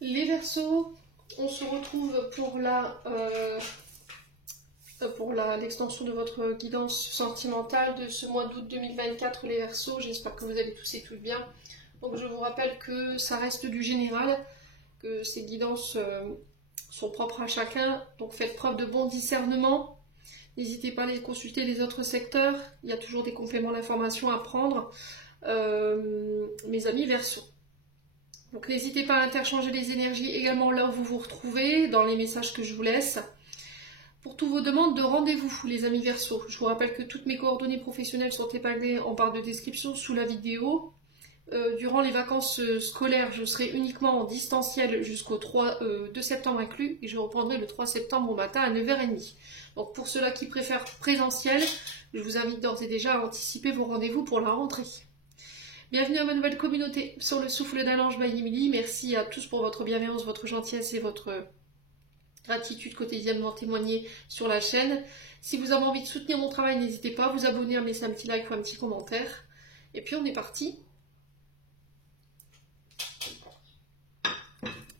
Les Verseaux, on se retrouve pour l'extension de votre guidance sentimentale de ce mois d'août 2024, les Verseaux. J'espère que vous allez tous et toutes bien. Donc je vous rappelle que ça reste du général, que ces guidances sont propres à chacun. Donc faites preuve de bon discernement. N'hésitez pas à aller consulter les autres secteurs. Il y a toujours des compléments d'information à prendre. Mes amis Verseaux. Donc n'hésitez pas à interchanger les énergies également là où vous vous retrouvez, dans les messages que je vous laisse. Pour toutes vos demandes de rendez-vous, les amis Verseaux, je vous rappelle que toutes mes coordonnées professionnelles sont épinglées en barre de description sous la vidéo. Durant les vacances scolaires, je serai uniquement en distanciel jusqu'au 2 septembre inclus, et je reprendrai le 3 septembre au matin à 9h30. Donc pour ceux-là qui préfèrent présentiel, je vous invite d'ores et déjà à anticiper vos rendez-vous pour la rentrée. Bienvenue à ma nouvelle communauté sur le souffle d'un ange by Emily. Merci à tous pour votre bienveillance, votre gentillesse et votre gratitude quotidiennement témoignée sur la chaîne. Si vous avez envie de soutenir mon travail, n'hésitez pas à vous abonner, à me laisser un petit like ou un petit commentaire. Et puis on est parti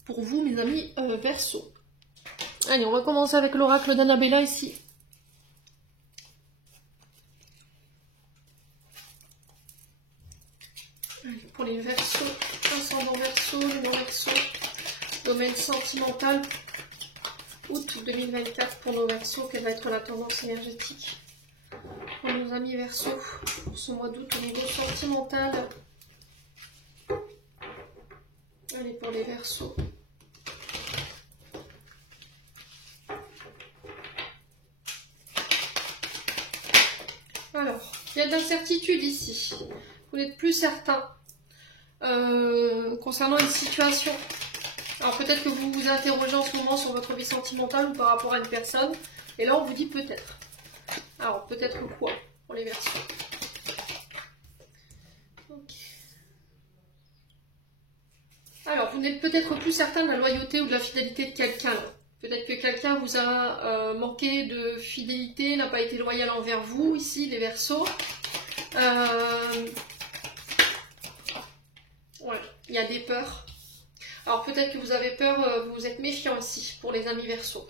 pour vous, mes amis Verseaux. Allez, on va commencer avec l'oracle d'Annabella ici. Pour les Verseaux, ascendant Verseau, lumière Verseau, domaine sentimental, août 2024 pour nos Verseaux, quelle va être la tendance énergétique pour nos amis Verseaux pour ce mois d'août au niveau sentimental. Allez, pour les Verseaux. Alors, il y a de l'incertitude ici. Vous n'êtes plus certain concernant une situation. Alors peut-être que vous vous interrogez en ce moment sur votre vie sentimentale ou par rapport à une personne. Et là on vous dit peut-être. Alors peut-être quoi pour les Verseaux? Okay. Alors vous n'êtes peut-être plus certain de la loyauté ou de la fidélité de quelqu'un. Peut-être que quelqu'un vous a manqué de fidélité, n'a pas été loyal envers vous, ici les Verseaux. Ouais, il y a des peurs. Alors peut-être que vous avez peur, vous êtes méfiant ici pour les amis Verseaux.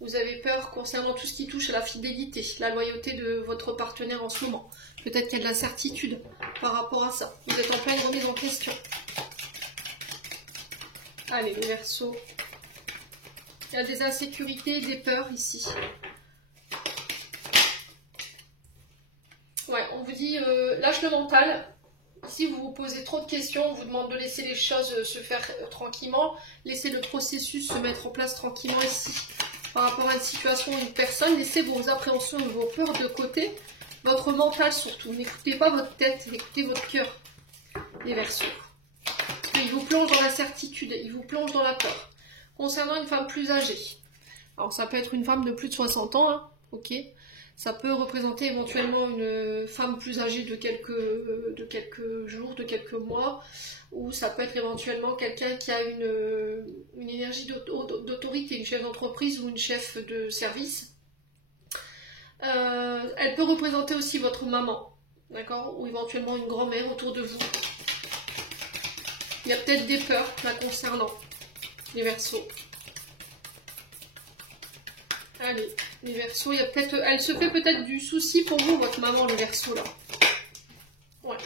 Vous avez peur concernant tout ce qui touche à la fidélité, la loyauté de votre partenaire en ce moment. Peut-être qu'il y a de l'incertitude par rapport à ça. Vous êtes en pleine remise en question. Allez, les Verseaux. Il y a des insécurités, des peurs ici. Ouais, on vous dit lâche le mental. Si vous vous posez trop de questions, on vous demande de laisser les choses se faire tranquillement. Laissez le processus se mettre en place tranquillement ici. Par rapport à une situation ou une personne, laissez vos appréhensions et vos peurs de côté. Votre mental surtout. N'écoutez pas votre tête, écoutez votre cœur. Les Verseaux. Il vous plonge dans l'incertitude, il vous plonge dans la peur. Concernant une femme plus âgée. Alors ça peut être une femme de plus de 60 ans, hein, ok. Ça peut représenter éventuellement une femme plus âgée de quelques jours, de quelques mois, ou ça peut être éventuellement quelqu'un qui a une énergie d'autorité, une chef d'entreprise ou une chef de service. Elle peut représenter aussi votre maman, d'accord, ou éventuellement une grand-mère autour de vous. Il y a peut-être des peurs la concernant, les Verseaux. Allez, les Verseaux, il y a peut-être, elle se fait peut-être du souci pour vous, votre maman, les Verseaux, là. Ouais.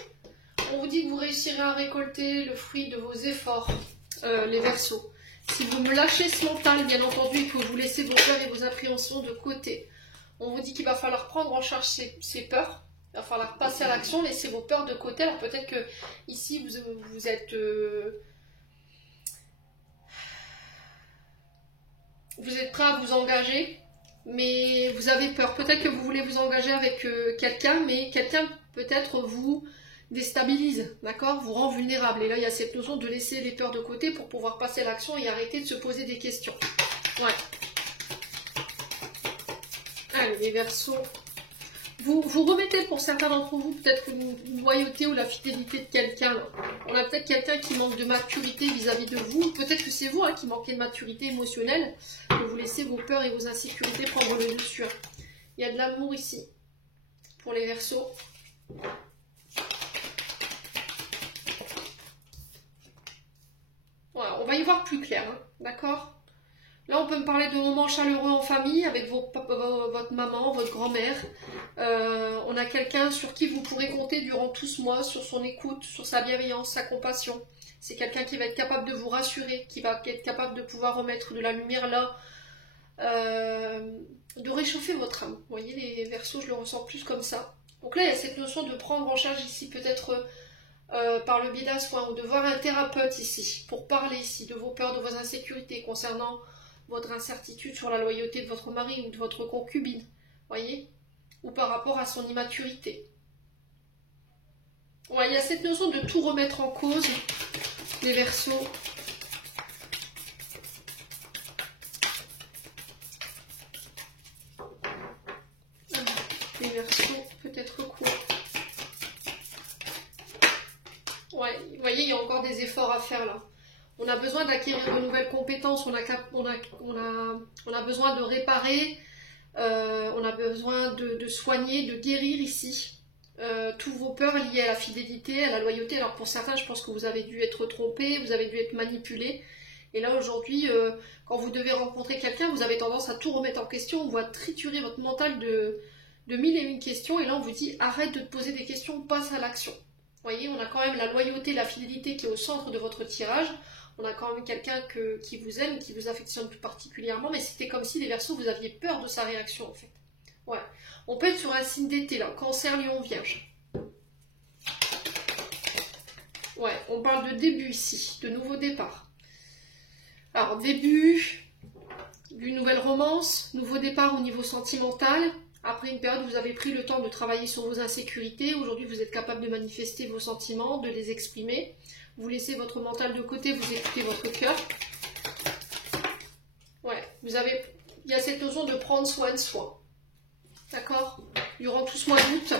On vous dit que vous réussirez à récolter le fruit de vos efforts, les Verseaux. Si vous me lâchez ce mental, bien entendu, et que vous laissez vos peurs et vos appréhensions de côté, on vous dit qu'il va falloir prendre en charge ces peurs. Il va falloir passer à l'action, laisser vos peurs de côté. Alors peut-être que ici, vous êtes... vous êtes prêt à vous engager, mais vous avez peur. Peut-être que vous voulez vous engager avec quelqu'un, mais quelqu'un peut-être vous déstabilise, d'accord, vous rend vulnérable. Et là, il y a cette notion de laisser les peurs de côté pour pouvoir passer à l'action et arrêter de se poser des questions. Ouais. Allez, les Verseaux. Vous remettez pour certains d'entre vous peut-être une loyauté ou la fidélité de quelqu'un. On a peut-être quelqu'un qui manque de maturité vis-à-vis de vous. Peut-être que c'est vous qui manquez de maturité émotionnelle, que vous laissez vos peurs et vos insécurités prendre le dessus. Il y a de l'amour ici pour les Verseaux. Voilà, va y voir plus clair, hein, d'accord? Là, on peut me parler de moments chaleureux en famille avec votre maman, votre grand-mère. On a quelqu'un sur qui vous pourrez compter durant tout ce mois, sur son écoute, sur sa bienveillance, sa compassion. C'est quelqu'un qui va être capable de vous rassurer, qui va être capable de pouvoir remettre de la lumière là, de réchauffer votre âme. Vous voyez, les Verseaux, je le ressens plus comme ça. Donc là, il y a cette notion de prendre en charge ici, peut-être par le biais d'un soin, ou de voir un thérapeute ici, pour parler ici de vos peurs, de vos insécurités concernant votre incertitude sur la loyauté de votre mari ou de votre concubine, voyez, ou par rapport à son immaturité. Ouais, il y a cette notion de tout remettre en cause, les Verseaux. Les Verseaux, peut-être quoi? Ouais, vous voyez, il y a encore des efforts à faire là. On a besoin d'acquérir de nouvelles compétences, on a besoin de réparer, on a besoin de soigner, de guérir ici. Tous vos peurs liées à la fidélité, à la loyauté. Alors pour certains, je pense que vous avez dû être trompé, vous avez dû être manipulé. Et là aujourd'hui, quand vous devez rencontrer quelqu'un, vous avez tendance à tout remettre en question, on va triturer votre mental de mille et une questions. Et là on vous dit, arrête de te poser des questions, passe à l'action. Vous voyez, on a quand même la loyauté, la fidélité qui est au centre de votre tirage. On a quand même quelqu'un qui vous aime, qui vous affectionne tout particulièrement, mais c'était comme si les Verseaux, vous aviez peur de sa réaction en fait. Ouais. On peut être sur un signe d'été là, Cancer, Lion, Vierge. Ouais, on parle de début ici, de nouveau départ. Alors, début d'une nouvelle romance, nouveau départ au niveau sentimental. Après une période où vous avez pris le temps de travailler sur vos insécurités, aujourd'hui vous êtes capable de manifester vos sentiments, de les exprimer. Vous laissez votre mental de côté, vous écoutez votre cœur. Ouais, il y a cette notion de prendre soin de soi. D'accord? Durant tout ce mois d'août.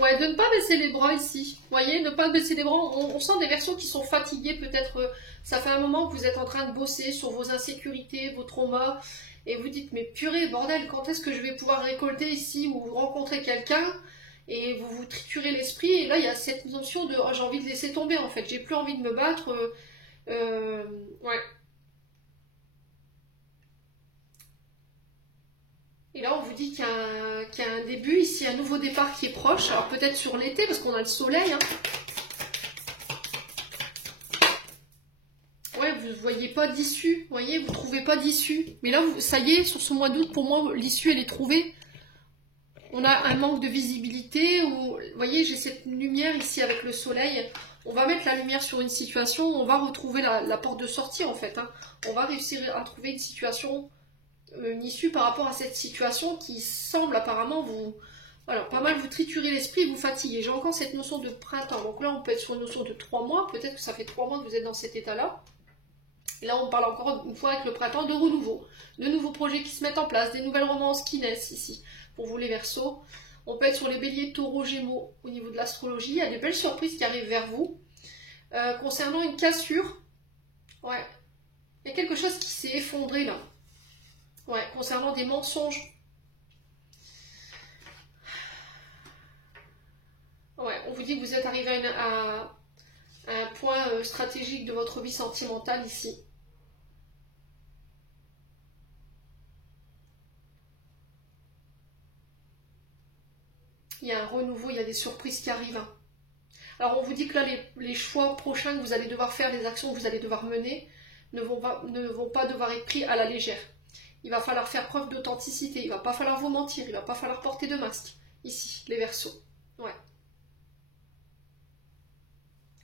Ouais, de ne pas baisser les bras ici. Vous voyez, ne pas baisser les bras. On sent des Verseaux qui sont fatigués, peut-être. Ça fait un moment que vous êtes en train de bosser sur vos insécurités, vos traumas. Et vous dites, mais purée, bordel, quand est-ce que je vais pouvoir récolter ici ou rencontrer quelqu'un? Et vous vous triturez l'esprit. Et là, il y a cette notion de, oh, j'ai envie de laisser tomber, en fait. J'ai plus envie de me battre. Ouais. Et là, on vous dit qu'il y a un début ici, un nouveau départ qui est proche. Alors peut-être sur l'été, parce qu'on a le soleil. Hein. Ouais, vous ne voyez pas d'issue. Vous voyez, vous ne trouvez pas d'issue. Mais là, ça y est, sur ce mois d'août, pour moi, l'issue, elle est trouvée. On a un manque de visibilité. Vous voyez, j'ai cette lumière ici avec le soleil. On va mettre la lumière sur une situation. On va retrouver la porte de sortie, en fait. Hein. On va réussir à trouver une situation... une issue par rapport à cette situation qui semble apparemment pas mal vous triturer l'esprit, vous fatiguer. J'ai encore cette notion de printemps, donc là on peut être sur une notion de 3 mois, peut-être que ça fait 3 mois que vous êtes dans cet état-là. Et là on parle encore une fois avec le printemps de renouveau, de nouveaux projets qui se mettent en place, des nouvelles romances qui naissent ici, pour vous les Verseaux. On peut être sur les béliers, taureaux, gémeaux au niveau de l'astrologie, il y a des belles surprises qui arrivent vers vous. Concernant une cassure, ouais, il y a quelque chose qui s'est effondré là. Ouais, concernant des mensonges. Ouais, on vous dit que vous êtes arrivé à un point stratégique de votre vie sentimentale ici. Il y a un renouveau, il y a des surprises qui arrivent. Hein. Alors on vous dit que là, les choix prochains que vous allez devoir faire, les actions que vous allez devoir mener, ne vont pas devoir être pris à la légère. Il va falloir faire preuve d'authenticité, il va pas falloir vous mentir, il va pas falloir porter de masque. Ici, les Verseaux. Ouais.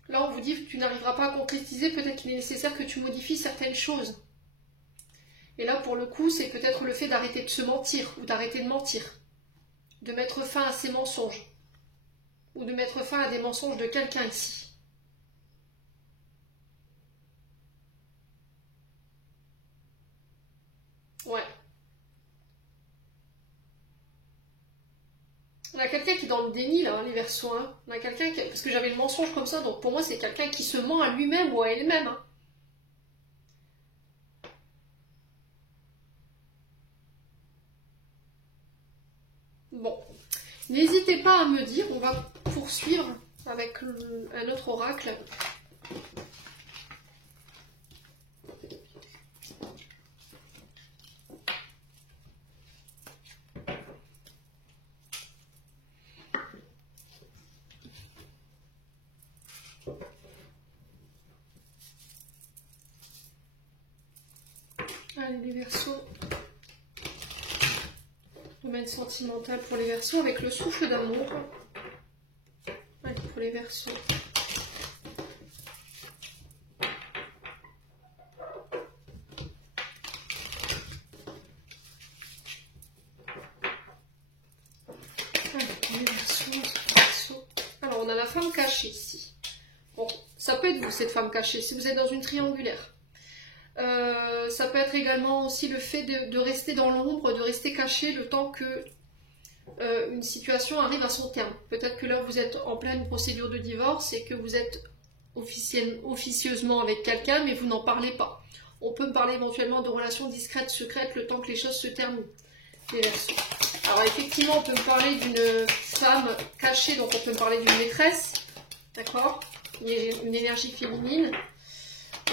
Là, on vous dit que tu n'arriveras pas à concrétiser, peut-être qu'il est nécessaire que tu modifies certaines choses. Et là, pour le coup, c'est peut-être le fait d'arrêter de se mentir, ou d'arrêter de mentir. De mettre fin à ces mensonges. Ou de mettre fin à des mensonges de quelqu'un ici. Ouais. On a quelqu'un qui est dans le déni, là, les Verseaux. Hein. On a quelqu'un qui... Parce que j'avais le mensonge comme ça, donc pour moi, c'est quelqu'un qui se ment à lui-même ou à elle-même. Hein. Bon. N'hésitez pas à me dire, on va poursuivre avec un autre oracle. Allez, les Verseaux. Domaine sentimental pour les Verseaux avec le souffle d'amour. Allez, pour les Verseaux. Allez, pour les Verseaux. Alors, on a la femme cachée ici. Bon, ça peut être vous, cette femme cachée, si vous êtes dans une triangulaire. Ça peut être également aussi le fait de rester dans l'ombre, de rester caché le temps que une situation arrive à son terme. Peut-être que là vous êtes en pleine procédure de divorce et que vous êtes officieusement avec quelqu'un mais vous n'en parlez pas. On peut me parler éventuellement de relations discrètes, secrètes, le temps que les choses se terminent. Les Verseaux. Alors effectivement on peut me parler d'une femme cachée, donc on peut me parler d'une maîtresse, d'accord, une énergie féminine.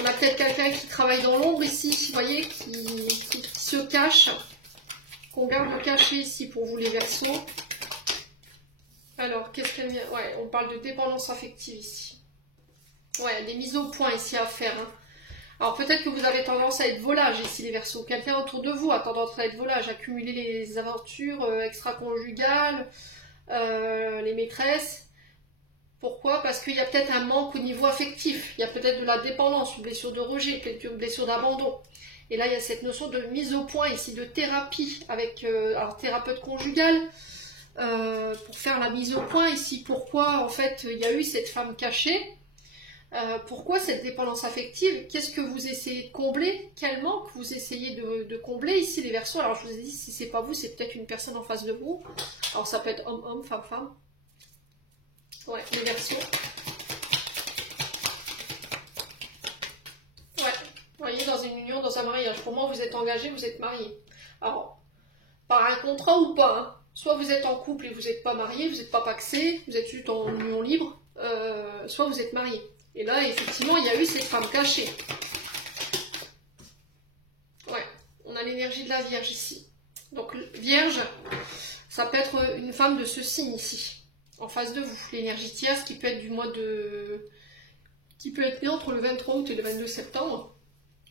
On a peut-être quelqu'un qui travaille dans l'ombre ici, vous voyez, qui se cache, qu'on garde caché ici pour vous les Verseaux. Alors, qu'est-ce qu'elle vient? Ouais, on parle de dépendance affective ici. Ouais, des mises au point ici à faire. Hein. Alors, peut-être que vous avez tendance à être volage ici les Verseaux. Quelqu'un autour de vous a tendance à être volage, accumuler les aventures extra-conjugales, les maîtresses. Pourquoi? Parce qu'il y a peut-être un manque au niveau affectif, il y a peut-être de la dépendance, une blessure de rejet, peut-être une blessure d'abandon. Et là, il y a cette notion de mise au point ici, de thérapie avec alors, thérapeute conjugal, pour faire la mise au point ici. Pourquoi, en fait, il y a eu cette femme cachée? Pourquoi cette dépendance affective? Qu'est-ce que vous essayez de combler? Quel manque vous essayez de combler ici, les Verseaux? Alors, je vous ai dit, si c'est pas vous, c'est peut-être une personne en face de vous. Alors, ça peut être homme-homme, femme-femme. Ouais, les Verseaux. Ouais, vous voyez, dans une union, dans un mariage. Pour moi, vous êtes engagé, vous êtes marié. Alors, par un contrat ou pas, hein. Soit vous êtes en couple et vous n'êtes pas marié, vous n'êtes pas pacsé, vous êtes juste en union libre, soit vous êtes marié. Et là, effectivement, il y a eu cette femme cachée. Ouais, on a l'énergie de la Vierge ici. Donc, Vierge, ça peut être une femme de ce signe ici. En face de vous, l'énergie tierce qui peut être du mois de... qui peut être née entre le 23 août et le 22 septembre,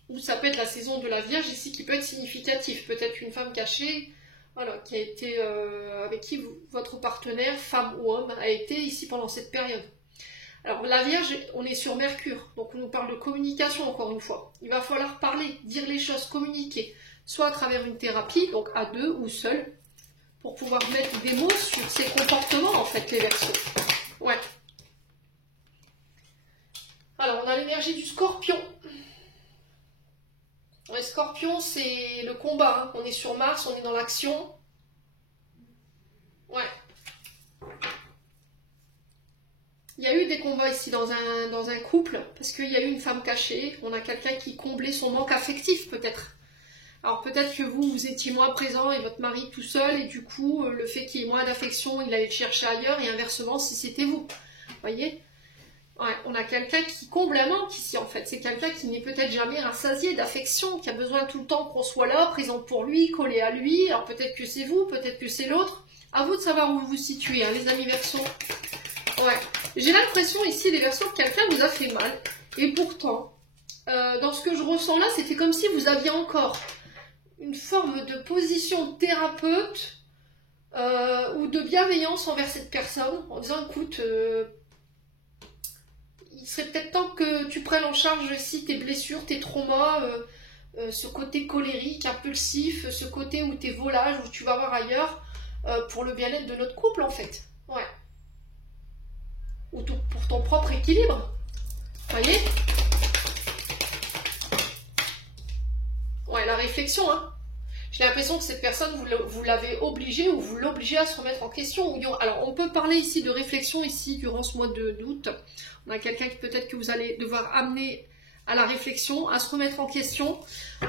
ou ça peut être la saison de la Vierge ici qui peut être significatif, peut-être une femme cachée, voilà, qui a été avec qui votre partenaire, femme ou homme, a été ici pendant cette période. Alors la Vierge, on est sur Mercure, donc on nous parle de communication encore une fois. Il va falloir parler, dire les choses, communiquer, soit à travers une thérapie, donc à deux ou seul, pour pouvoir mettre des mots sur ces comportements, en fait, les Verseaux. Ouais. Alors, on a l'énergie du Scorpion. Le Scorpion, c'est le combat. Hein. On est sur Mars, on est dans l'action. Ouais. Il y a eu des combats ici dans un couple, parce qu'il y a eu une femme cachée. On a quelqu'un qui comblait son manque affectif, peut-être. Alors peut-être que vous étiez moins présent et votre mari tout seul, et du coup, le fait qu'il y ait moins d'affection, il allait le chercher ailleurs, et inversement si c'était vous. Vous voyez? Ouais, on a quelqu'un qui comble un manque ici en fait. C'est quelqu'un qui n'est peut-être jamais rassasié d'affection, qui a besoin tout le temps qu'on soit là, présent pour lui, collé à lui. Alors peut-être que c'est vous, peut-être que c'est l'autre. À vous de savoir où vous vous situez, hein, les amis Verseaux. Ouais, j'ai l'impression ici, les Verseaux, que quelqu'un vous a fait mal. Et pourtant, dans ce que je ressens là, c'était comme si vous aviez encore une forme de position de thérapeute ou de bienveillance envers cette personne, en disant, écoute, il serait peut-être temps que tu prennes en charge aussi tes blessures, tes traumas, ce côté colérique, impulsif, ce côté où t'es volage, où tu vas voir ailleurs, pour le bien-être de notre couple en fait. Ouais. Ou pour ton propre équilibre. Vous voyez? Ouais, la réflexion, hein. J'ai l'impression que cette personne, vous l'avez obligée ou vous l'obligez à se remettre en question. Alors, on peut parler ici de réflexion ici durant ce mois d'août. On a quelqu'un qui peut-être que vous allez devoir amener à la réflexion, à se remettre en question,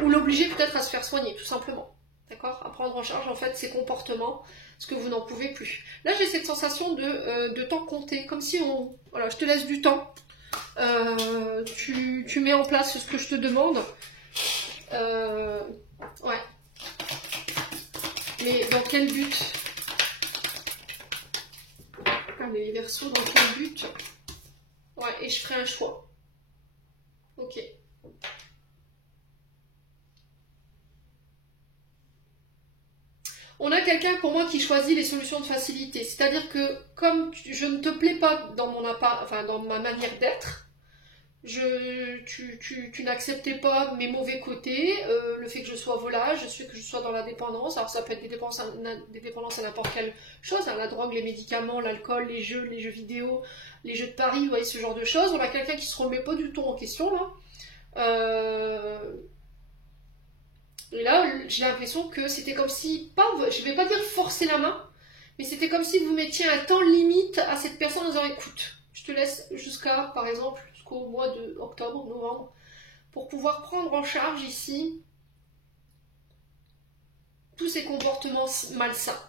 ou l'obliger peut-être à se faire soigner, tout simplement. D'accord? À prendre en charge en fait ses comportements, parce que vous n'en pouvez plus. Là, j'ai cette sensation de temps compté, comme si on... Voilà, je te laisse du temps. Tu mets en place ce que je te demande. Ouais. Mais dans quel but? Allez, les Verseaux, dans quel but? Ouais, et je ferai un choix. Ok. On a quelqu'un pour moi qui choisit les solutions de facilité. C'est-à-dire que comme je ne te plais pas dans mon dans ma manière d'être, tu n'acceptais pas mes mauvais côtés, le fait que je sois volage, que je sois dans la dépendance. Alors ça peut être des dépendances à n'importe quelle chose, hein, la drogue, les médicaments, l'alcool, les jeux vidéo, les jeux de paris, vous voyez, ce genre de choses. On a quelqu'un qui se remet pas du tout en question là. Et là, j'ai l'impression que c'était comme si, je vais pas dire forcer la main, mais c'était comme si vous mettiez un temps limite à cette personne en disant écoute, je te laisse jusqu'à, par exemple, jusqu'au mois de octobre, novembre, pour pouvoir prendre en charge ici tous ces comportements malsains.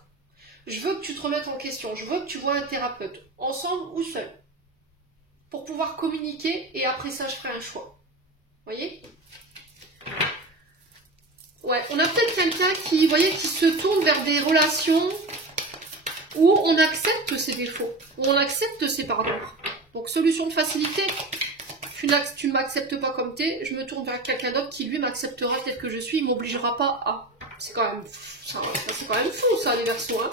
Je veux que tu te remettes en question, je veux que tu vois un thérapeute, ensemble ou seul, pour pouvoir communiquer et après ça, je ferai un choix. Vous voyez ? Ouais, on a peut-être quelqu'un qui, qui se tourne vers des relations où on accepte ses défauts, où on accepte ses pardons. Donc, solution de facilité, tu ne m'acceptes pas comme t'es, je me tourne vers quelqu'un d'autre qui, lui, m'acceptera tel que je suis, il m'obligera pas à. C'est quand même fou, ça, les Verseaux, hein.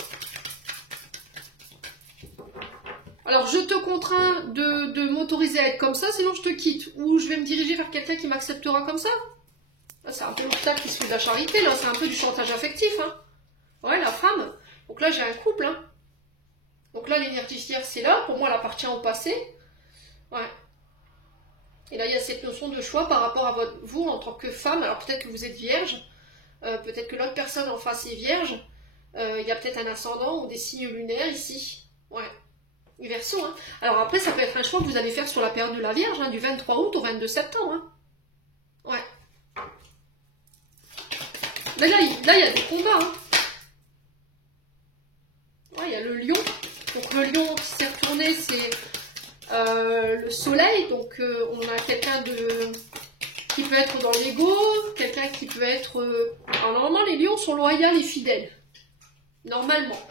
Alors, je te contrains de m'autoriser à être comme ça, sinon je te quitte. Ou je vais me diriger vers quelqu'un qui m'acceptera comme ça. C'est un peu l'hôpital qui se fait de la charité, là. C'est un peu du chantage affectif, hein. Ouais, la femme. Donc là, j'ai un couple, hein. Donc là, l'énergie hier, c'est là. Pour moi, elle appartient au passé. Ouais. Et là, il y a cette notion de choix par rapport à vous en tant que femme. Alors, peut-être que vous êtes vierge. Peut-être que l'autre personne en face est vierge. Il y a peut-être un ascendant ou des signes lunaires ici. Ouais. Les Verseaux, hein. Alors après, ça peut être un choix que vous allez faire sur la période de la Vierge, hein, du 23 août au 22 septembre, hein. Ouais. Mais là, il y a des combats, hein. Ouais, il y a le lion. Donc le lion qui s'est retourné, c'est le soleil. Donc on a quelqu'un qui peut être dans l'ego, quelqu'un qui peut être... Alors normalement, les lions sont loyaux et fidèles. Normalement.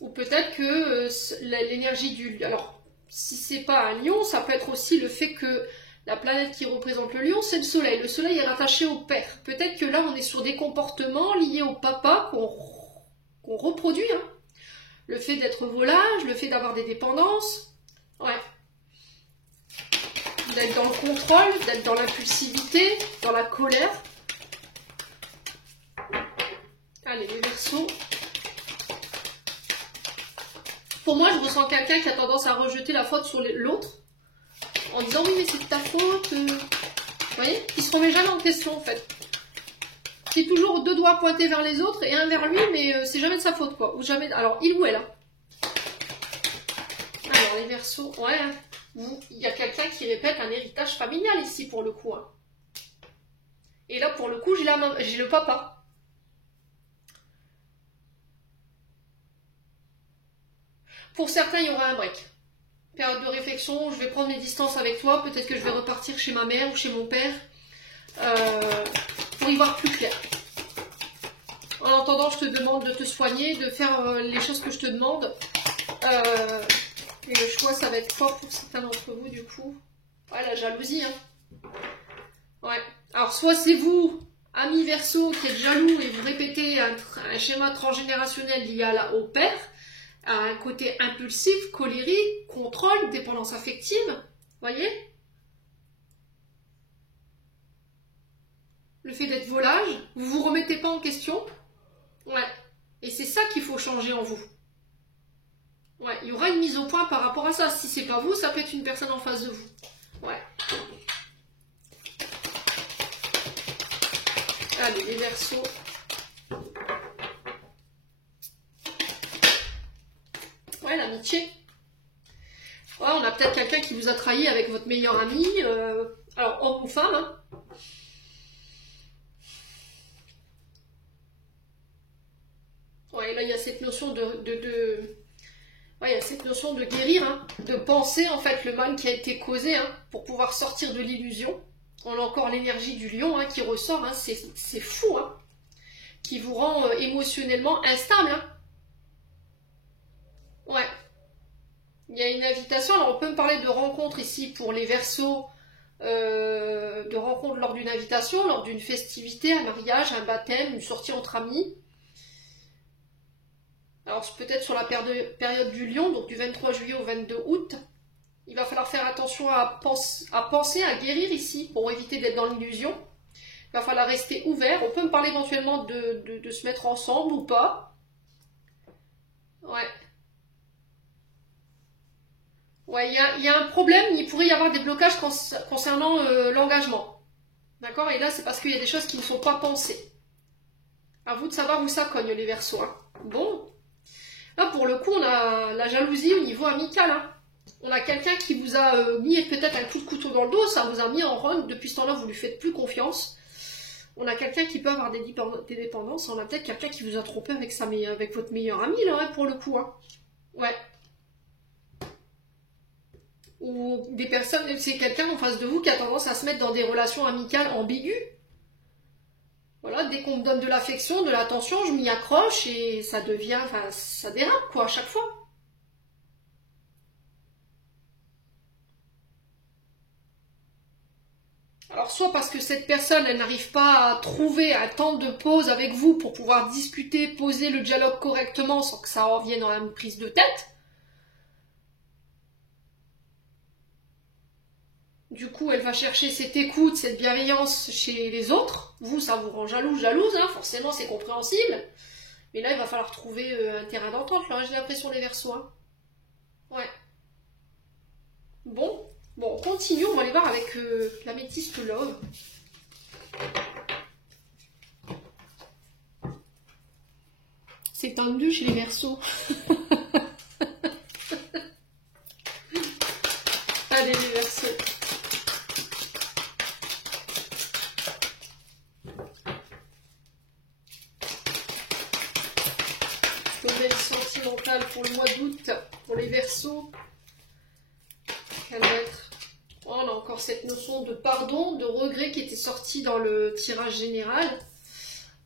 Ou peut-être que l'énergie du... Alors, si c'est pas un lion, ça peut être aussi le fait que la planète qui représente le lion, c'est le soleil. Le soleil est rattaché au père. Peut-être que là, on est sur des comportements liés au papa qu'on reproduit. Hein. Le fait d'être volage, le fait d'avoir des dépendances. Ouais. D'être dans le contrôle, d'être dans l'impulsivité, dans la colère. Allez, les Verseaux. Pour moi, je ressens quelqu'un qui a tendance à rejeter la faute sur l'autre. En disant oui mais c'est de ta faute, vous voyez, qui se remet jamais en question en fait, qui est toujours deux doigts pointés vers les autres et un vers lui, mais c'est jamais de sa faute quoi, ou jamais, alors il ou elle, hein. Alors les Verseaux, ouais, il y a quelqu'un qui répète un héritage familial ici pour le coup, hein. Et là pour le coup j'ai le papa. Pour certains il y aura un break. Période de réflexion, je vais prendre mes distances avec toi, peut-être que je vais repartir chez ma mère ou chez mon père, pour y voir plus clair. En attendant, je te demande de te soigner, de faire les choses que je te demande. Et le choix, ça va être fort pour certains d'entre vous, du coup. Ouais, la jalousie, hein. Ouais. Alors, soit c'est vous, amis Verseaux, qui êtes jaloux et vous répétez un schéma transgénérationnel lié au père, à un côté impulsif, colérique, contrôle, dépendance affective, voyez? Le fait d'être volage, vous vous remettez pas en question. Ouais. Et c'est ça qu'il faut changer en vous. Ouais, il y aura une mise au point par rapport à ça. Si c'est pas vous, ça peut être une personne en face de vous. Ouais. Allez, les Verseaux. Ouais, l'amitié. Ouais, on a peut-être quelqu'un qui vous a trahi avec votre meilleur ami. Alors, homme ou femme, hein. Ouais, là, il y a cette notion ouais, il y a cette notion de guérir, hein, de penser en fait le mal qui a été causé, hein, pour pouvoir sortir de l'illusion. On a encore l'énergie du lion, hein, qui ressort, hein, c'est fou, hein, qui vous rend émotionnellement instable. Hein. Ouais, il y a une invitation. Alors on peut me parler de rencontres ici pour les Verseaux, de rencontres lors d'une invitation, lors d'une festivité, un mariage, un baptême, une sortie entre amis. Alors peut-être sur la période du lion, donc du 23 juillet au 22 août. Il va falloir faire attention à penser, à guérir ici, pour éviter d'être dans l'illusion. Il va falloir rester ouvert. On peut me parler éventuellement de se mettre ensemble ou pas. Ouais. Ouais, il y a un problème, il pourrait y avoir des blocages concernant l'engagement. D'accord? Et là, c'est parce qu'il y a des choses qui ne sont pas pensées. À vous de savoir où ça cogne, les Verseaux. Hein. Bon. Là, pour le coup, on a la jalousie au niveau amical. Hein. On a quelqu'un qui vous a mis peut-être un coup de couteau dans le dos, ça vous a mis en run, depuis ce temps-là, vous lui faites plus confiance. On a quelqu'un qui peut avoir des dépendances, on a peut-être quelqu'un qui vous a trompé avec votre meilleur ami, là, hein, pour le coup. Hein. Ouais. Ou des personnes, c'est quelqu'un en face de vous qui a tendance à se mettre dans des relations amicales ambiguës. Voilà, dès qu'on me donne de l'affection, de l'attention, je m'y accroche et ça devient, enfin, ça dérape, quoi, à chaque fois. Alors, soit parce que cette personne, elle n'arrive pas à trouver un temps de pause avec vous pour pouvoir discuter, poser le dialogue correctement sans que ça revienne dans une prise de tête. Du coup, elle va chercher cette écoute, cette bienveillance chez les autres. Vous, ça vous rend jalouse, hein, forcément, c'est compréhensible. Mais là, il va falloir trouver un terrain d'entente, là, j'ai l'impression, les Verseaux. Hein. Ouais. Bon, on continue, on va aller voir avec l'améthyste love. C'est tendu chez les Verseaux. Allez, les Verseaux. Domaine sentimental pour le mois d'août, pour les Verseaux. Quel va être... Oh, on a encore cette notion de pardon, de regret qui était sortie dans le tirage général.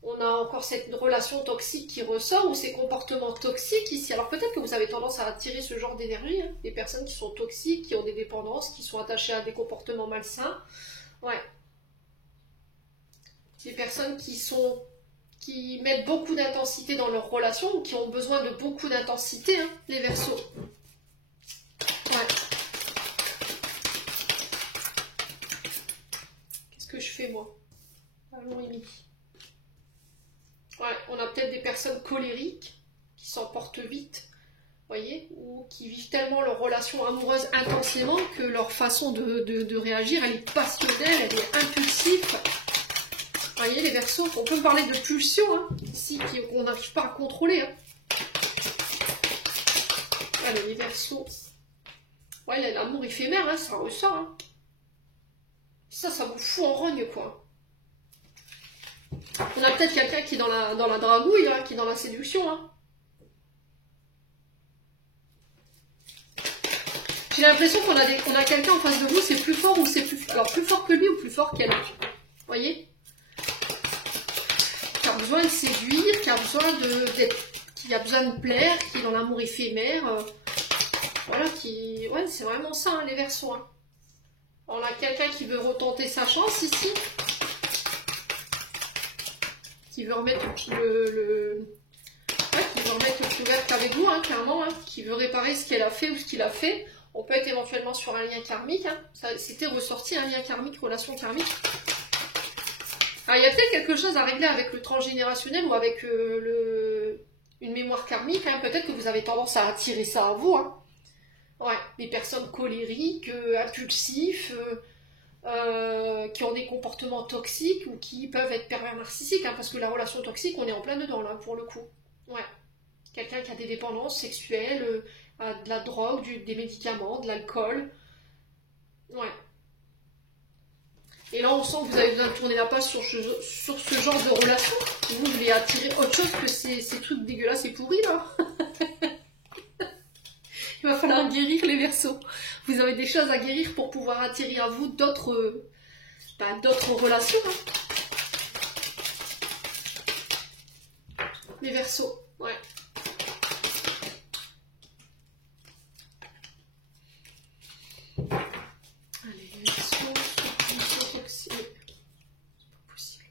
On a encore cette relation toxique qui ressort, ou ces comportements toxiques ici. Alors peut-être que vous avez tendance à attirer ce genre d'énergie, hein, des personnes qui sont toxiques, qui ont des dépendances, qui sont attachées à des comportements malsains. Ouais. Des personnes qui mettent beaucoup d'intensité dans leur relation, ou qui ont besoin de beaucoup d'intensité, hein, les Verseaux. Ouais. Qu'est-ce que je fais, moi? Allons, Émilie. Ouais, on a peut-être des personnes colériques qui s'emportent vite, voyez, ou qui vivent tellement leur relation amoureuse intensément que leur façon de réagir, elle est passionnelle, elle est impulsive. Voyez, les Verseaux, on peut parler de pulsion, hein, ici, qu'on n'arrive pas à contrôler. Hein. Allez, les Verseaux. Ouais, l'amour éphémère, hein, ça ressort. Hein. Ça vous fout en rogne, quoi. On a peut-être quelqu'un qui est dans la dragouille, hein, qui est dans la séduction. Hein. J'ai l'impression qu'on a quelqu'un en face de vous, c'est plus fort ou c'est plus... Alors, plus fort que lui ou plus fort qu'elle. Vous voyez? Qui a besoin de séduire, qui a besoin de plaire, qui est dans l'amour éphémère. Voilà, ouais, c'est vraiment ça, hein, les Verseaux. Hein. On a quelqu'un qui veut retenter sa chance ici. Qui veut remettre qui veut remettre le couvercle avec vous, hein, clairement, hein, qui veut réparer ce qu'elle a fait ou ce qu'il a fait. On peut être éventuellement sur un lien karmique. Hein. C'était ressorti un lien karmique, relation karmique. Alors, il y a peut-être quelque chose à régler avec le transgénérationnel ou avec une mémoire karmique. Hein. Peut-être que vous avez tendance à attirer ça à vous. Hein. Ouais, des personnes colériques, impulsives, qui ont des comportements toxiques ou qui peuvent être pervers narcissiques, hein, parce que la relation toxique, on est en plein dedans, là, pour le coup. Ouais. Quelqu'un qui a des dépendances sexuelles, de la drogue, des médicaments, de l'alcool. Ouais. Et là, on sent que vous avez besoin de tourner la page sur ce genre de relation. Vous voulez attirer autre chose que ces trucs dégueulasses et pourris, là. Il va falloir guérir les Verseaux. Vous avez des choses à guérir pour pouvoir attirer à vous d'autres relations. Hein. Les Verseaux, ouais. Allez, les Verseaux, c'est pas possible.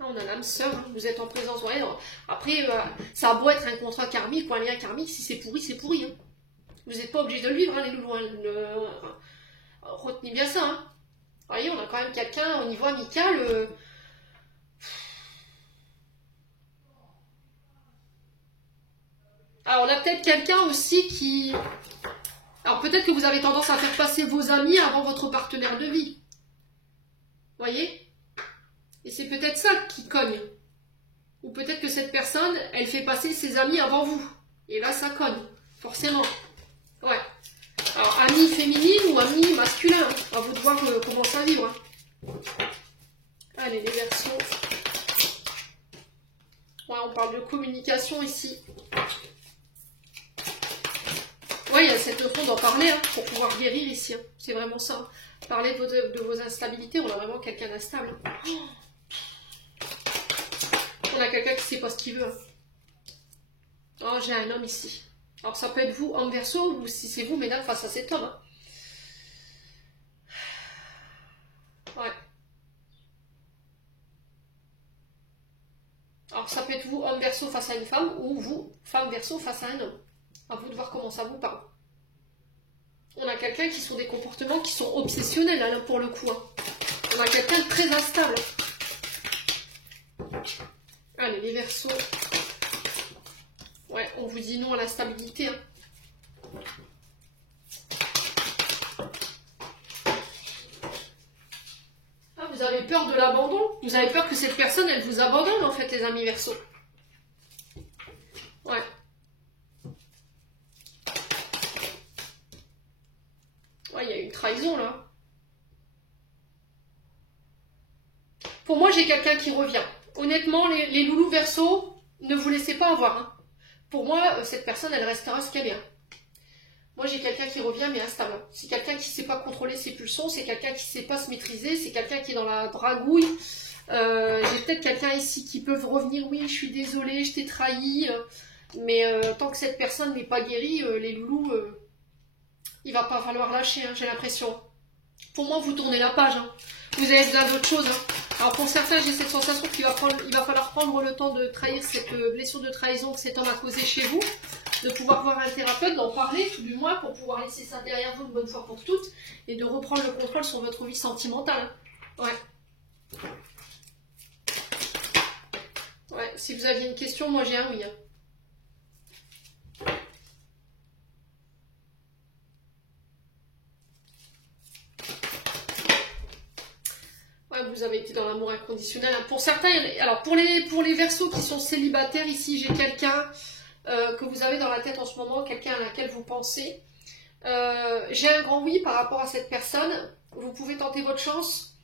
Ah, on a l'âme sœur, hein. Vous êtes en présence. Ouais, après, ça a beau être un contrat karmique ou un lien karmique, si c'est pourri, c'est pourri. Hein. Vous n'êtes pas obligé de le vivre, hein, les loulous. Hein. Retenez bien ça. Hein. Vous voyez, on a quand même quelqu'un au niveau amical. Alors, on a peut-être quelqu'un aussi qui... Alors, peut-être que vous avez tendance à faire passer vos amis avant votre partenaire de vie. Vous voyez? Et c'est peut-être ça qui cogne. Ou peut-être que cette personne, elle fait passer ses amis avant vous. Et là, ça cogne. Forcément. Ouais. Alors, amis féminines ou amis masculins. À vous de voir comment ça vivre. Hein. Allez, les Verseaux. Ouais, on parle de communication ici. Ouais, il y a cette notion d'en parler hein, pour pouvoir guérir ici. Hein. C'est vraiment ça. Hein. Parler de vos instabilités. On a vraiment quelqu'un d'instable. On a quelqu'un qui ne sait pas ce qu'il veut. Hein. Oh, j'ai un homme ici. Alors, ça peut être vous, homme Verseau, ou si c'est vous, mesdames, face à cet homme. Hein. Ouais. Alors, ça peut être vous, homme Verseau, face à une femme, ou vous, femme Verseau, face à un homme. À vous de voir comment ça vous parle. On a quelqu'un qui sont des comportements qui sont obsessionnels, là, pour le coup. Hein. On a quelqu'un de très instable. Allez, les Verseaux. Ouais, on vous dit non à la stabilité. Hein. Ah, vous avez peur de l'abandon? Vous avez peur que cette personne, elle vous abandonne, en fait, les amis Verseaux. Ouais. Ouais, il y a une trahison, là. Pour moi, j'ai quelqu'un qui revient. Honnêtement, les loulous Verseaux, ne vous laissez pas avoir. Hein. Pour moi, cette personne, elle restera ce qu'elle est. Hein. Moi, j'ai quelqu'un qui revient, mais instable. C'est quelqu'un qui ne sait pas contrôler ses pulsions, c'est quelqu'un qui ne sait pas se maîtriser, c'est quelqu'un qui est dans la dragouille. J'ai peut-être quelqu'un ici qui peut revenir, oui, je suis désolée, je t'ai trahi. Mais tant que cette personne n'est pas guérie, les loulous, il va pas falloir lâcher, hein, j'ai l'impression. Pour moi, vous tournez la page. Hein. Vous avez besoin d'autre chose. Hein. Alors pour certains, j'ai cette sensation qu'il va falloir prendre le temps de trahir cette blessure de trahison que cet homme a causée chez vous, de pouvoir voir un thérapeute, d'en parler tout du moins pour pouvoir laisser ça derrière vous une bonne fois pour toutes et de reprendre le contrôle sur votre vie sentimentale. Ouais. Ouais, si vous aviez une question, moi j'ai un oui. Hein. Vous avez été dans l'amour inconditionnel. Pour certains, alors pour les Verseaux qui sont célibataires, ici j'ai quelqu'un que vous avez dans la tête en ce moment, quelqu'un à laquelle vous pensez. J'ai un grand oui par rapport à cette personne. Vous pouvez tenter votre chance.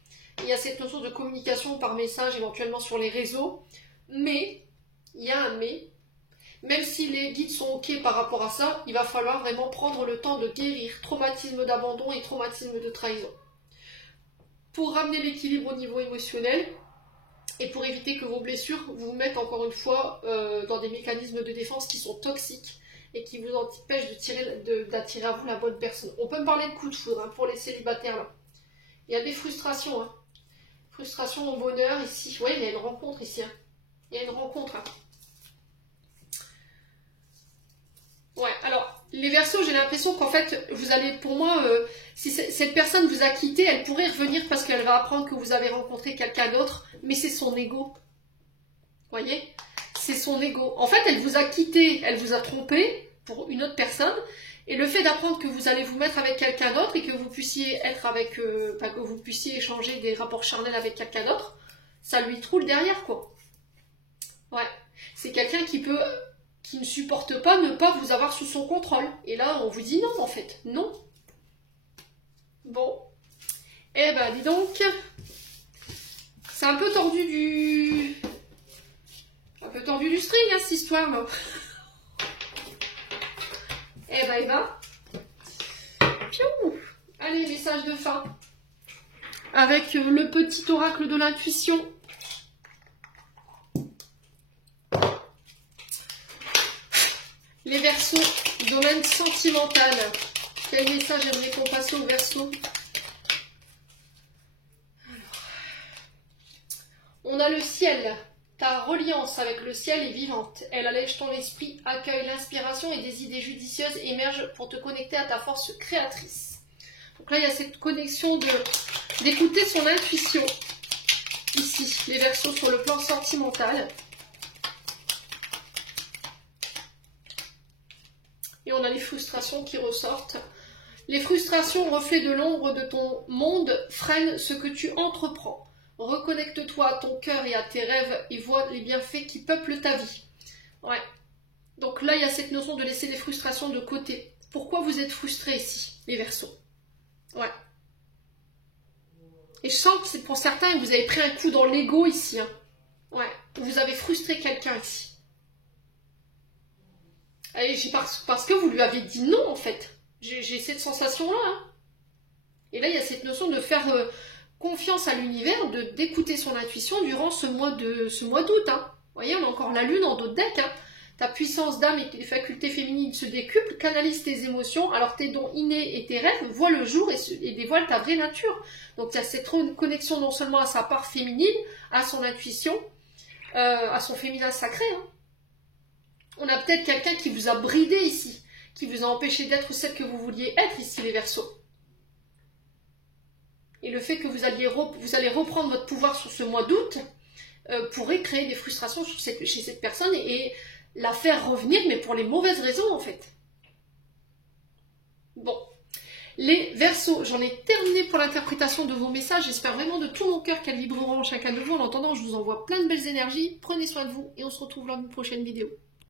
Il y a cette notion de communication par message, éventuellement sur les réseaux. Mais, il y a un mais. Même si les guides sont ok par rapport à ça, il va falloir vraiment prendre le temps de guérir traumatisme d'abandon et traumatisme de trahison. Pour ramener l'équilibre au niveau émotionnel et pour éviter que vos blessures vous mettent encore une fois dans des mécanismes de défense qui sont toxiques et qui vous empêchent d'attirer à vous la bonne personne. On peut me parler de coup de foudre hein, pour les célibataires là. Il y a des frustrations. Hein. Frustration au bonheur ici. Oui, il y a une rencontre ici. Hein. Il y a une rencontre. Hein. Ouais, alors, les Verseaux, j'ai l'impression qu'en fait, vous allez, pour moi, si cette personne vous a quitté, elle pourrait revenir parce qu'elle va apprendre que vous avez rencontré quelqu'un d'autre, mais c'est son ego. Vous voyez? C'est son ego. En fait, elle vous a quitté, elle vous a trompé pour une autre personne, et le fait d'apprendre que vous allez vous mettre avec quelqu'un d'autre et que vous puissiez être avec, que vous puissiez échanger des rapports charnels avec quelqu'un d'autre, ça lui troule derrière, quoi. Ouais. C'est quelqu'un qui ne supporte pas ne pas vous avoir sous son contrôle. Et là, on vous dit non, en fait. Non. Bon. Eh ben, dis donc, c'est un peu tordu du... string, hein, cette histoire-là. Eh ben. Piou. Allez, message de fin. Avec le petit oracle de l'intuition. Les Verseaux, domaine sentimental. Quel message aimerait qu'on passe aux Verseaux? On a le ciel. Ta reliance avec le ciel est vivante. Elle allège ton esprit, accueille l'inspiration et des idées judicieuses émergent pour te connecter à ta force créatrice. Donc là, il y a cette connexion d'écouter son intuition. Ici, les Verseaux sur le plan sentimental. Et on a les frustrations qui ressortent. Les frustrations, reflets de l'ombre de ton monde, freinent ce que tu entreprends. Reconnecte-toi à ton cœur et à tes rêves et vois les bienfaits qui peuplent ta vie. Ouais. Donc là, il y a cette notion de laisser les frustrations de côté. Pourquoi vous êtes frustrés ici, les Verseaux? Ouais. Et je sens que c'est pour certains, vous avez pris un coup dans l'ego ici. Hein. Ouais. Vous avez frustré quelqu'un ici. Et parce que vous lui avez dit non, en fait. J'ai cette sensation-là. Hein. Et là, il y a cette notion de faire confiance à l'univers, d'écouter son intuition durant ce mois d'août. Hein. Vous voyez, on a encore la lune en d'autres decks. Hein. Ta puissance d'âme et tes facultés féminines se décuplent, canalise tes émotions, alors tes dons innés et tes rêves voient le jour et dévoilent ta vraie nature. Donc il y a cette connexion non seulement à sa part féminine, à son intuition, à son féminin sacré. Hein. On a peut-être quelqu'un qui vous a bridé ici, qui vous a empêché d'être celle que vous vouliez être ici, les Verseaux. Et le fait que vous allez reprendre votre pouvoir sur ce mois d'août pourrait créer des frustrations chez cette personne et la faire revenir, mais pour les mauvaises raisons en fait. Bon, les Verseaux, j'en ai terminé pour l'interprétation de vos messages. J'espère vraiment de tout mon cœur qu'elles vibreront chacun de vous. En attendant, je vous envoie plein de belles énergies. Prenez soin de vous et on se retrouve lors d'une prochaine vidéo.